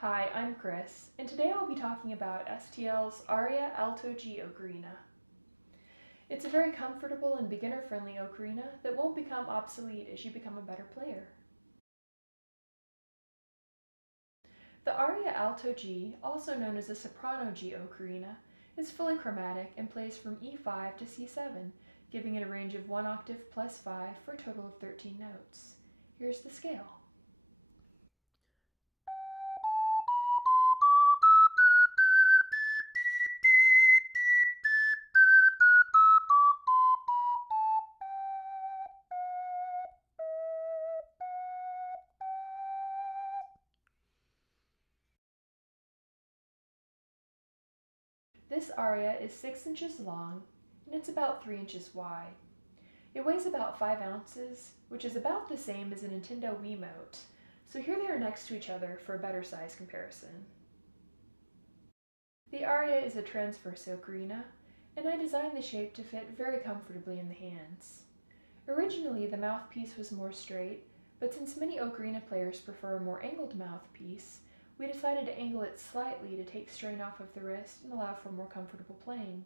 Hi, I'm Cris, and today I'll be talking about STL's Aria Alto G Ocarina. It's a very comfortable and beginner-friendly ocarina that won't become obsolete as you become a better player. The Aria Alto G, also known as the Soprano G Ocarina, is fully chromatic and plays from E5 to C7, giving it a range of 1 octave plus 5 for a total of 13 notes. Here's the scale. This aria is 6 inches long, and it's about 3 inches wide. It weighs about 5 ounces, which is about the same as a Nintendo Wiimote, so here they are next to each other for a better size comparison. The Aria is a transverse ocarina, and I designed the shape to fit very comfortably in the hands. Originally, the mouthpiece was more straight, but since many ocarina players prefer a more angled mouthpiece, we decided to angle it slightly to take strain off of the wrist and allow for more comfortable playing.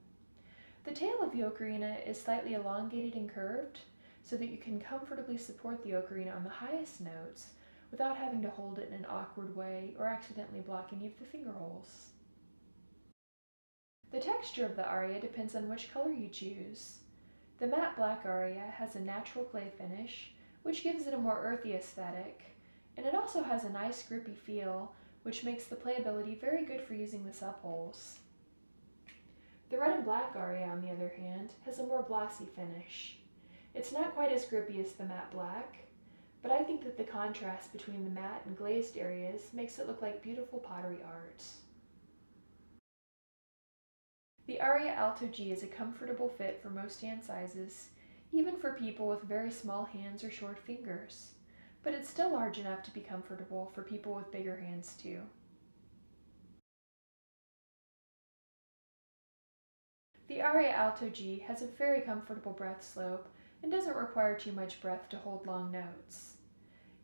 The tail of the ocarina is slightly elongated and curved so that you can comfortably support the ocarina on the highest notes without having to hold it in an awkward way or accidentally block any of the finger holes. The texture of the aria depends on which color you choose. The matte black aria has a natural clay finish, which gives it a more earthy aesthetic, and it also has a nice grippy feel, which makes the playability very good for using the subholes. The red and black aria, on the other hand, has a more glossy finish. It's not quite as grippy as the matte black, but I think that the contrast between the matte and glazed areas makes it look like beautiful pottery art. The Aria Alto G is a comfortable fit for most hand sizes, even for people with very small hands or short fingers, but it's still large enough to be comfortable for people with bigger hands too. The Aria Alto G has a very comfortable breath slope and doesn't require too much breath to hold long notes.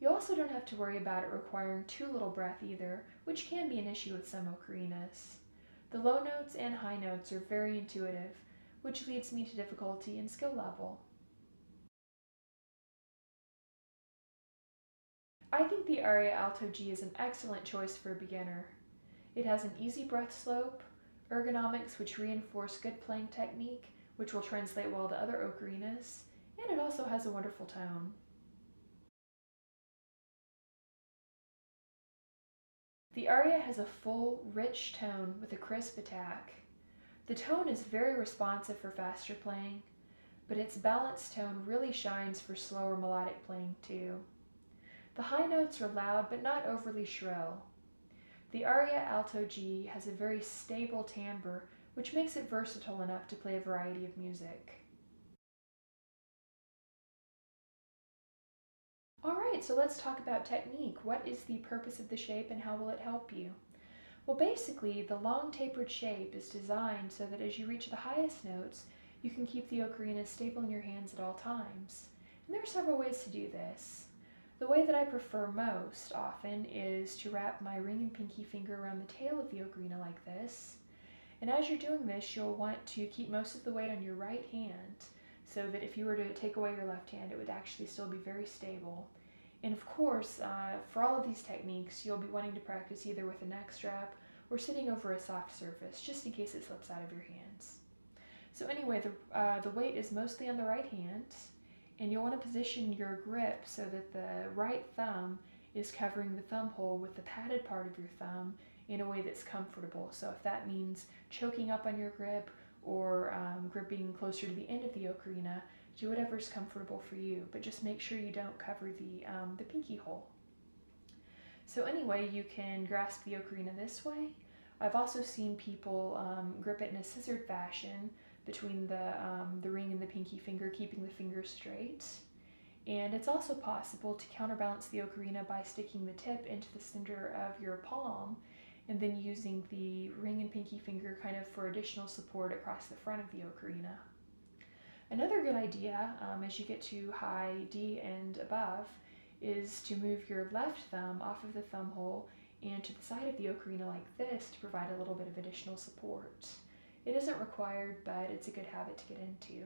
You also don't have to worry about it requiring too little breath either, which can be an issue with some ocarinas. The low notes and high notes are very intuitive, which leads me to difficulty and skill level. I think the Aria Alto G is an excellent choice for a beginner. It has an easy breath slope, ergonomics which reinforce good playing technique, which will translate well to other ocarinas, and it also has a wonderful tone. The aria has a full, rich tone with a crisp attack. The tone is very responsive for faster playing, but its balanced tone really shines for slower melodic playing too. The high notes are loud but not overly shrill. The Aria Alto G has a very stable timbre, which makes it versatile enough to play a variety of music. Alright, so let's talk about technique. What is the purpose of the shape and how will it help you? Well, basically, the long tapered shape is designed so that as you reach the highest notes, you can keep the ocarina stable in your hands at all times. And there are several ways to do this. The way that I prefer most often is to wrap my ring and pinky finger around the tail of the ocarina like this. And as you're doing this, you'll want to keep most of the weight on your right hand so that if you were to take away your left hand, it would actually still be very stable. And of course, for all of these techniques, you'll be wanting to practice either with a neck strap or sitting over a soft surface, just in case it slips out of your hands. So anyway, the weight is mostly on the right hand, and you'll want to position your grip so that the right thumb is covering the thumb hole with the padded part of your thumb in a way that's comfortable. So if that means choking up on your grip or gripping closer to the end of the ocarina, do whatever's comfortable for you, but just make sure you don't cover the pinky hole. So anyway, you can grasp the ocarina this way. I've also seen people grip it in a scissored fashion between the ring and the pinky finger, keeping the fingers straight. And it's also possible to counterbalance the ocarina by sticking the tip into the center of your palm and then using the ring and pinky finger kind of for additional support across the front of the ocarina. Another good idea as you get to high D and above is to move your left thumb off of the thumb hole and to the side of the ocarina like this to provide a little bit of additional support. It isn't required, but it's a good habit to get into.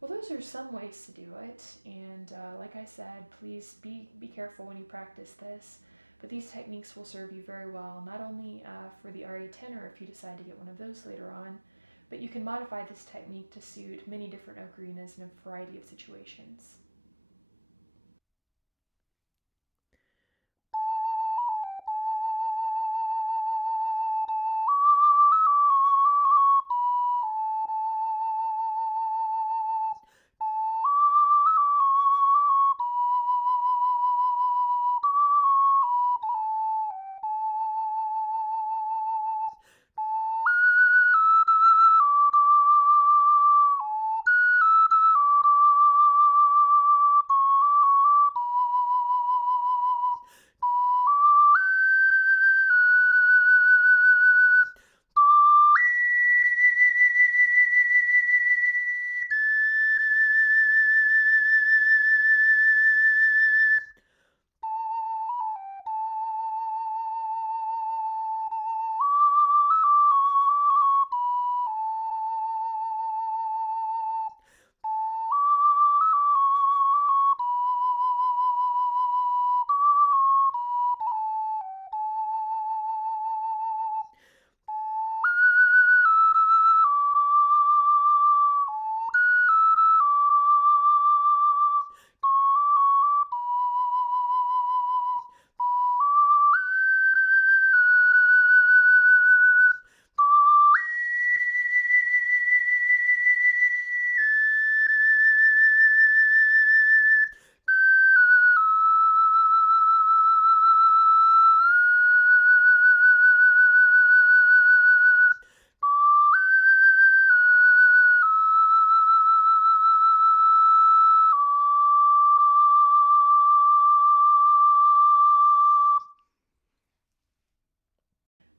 Well, those are some ways to do it, and like I said, please be careful when you practice this, but these techniques will serve you very well, not only for the Aria tenor if you decide to get one of those later on, but you can modify this technique to suit many different ocarinas in a variety of situations.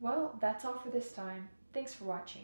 Well, that's all for this time. Thanks for watching.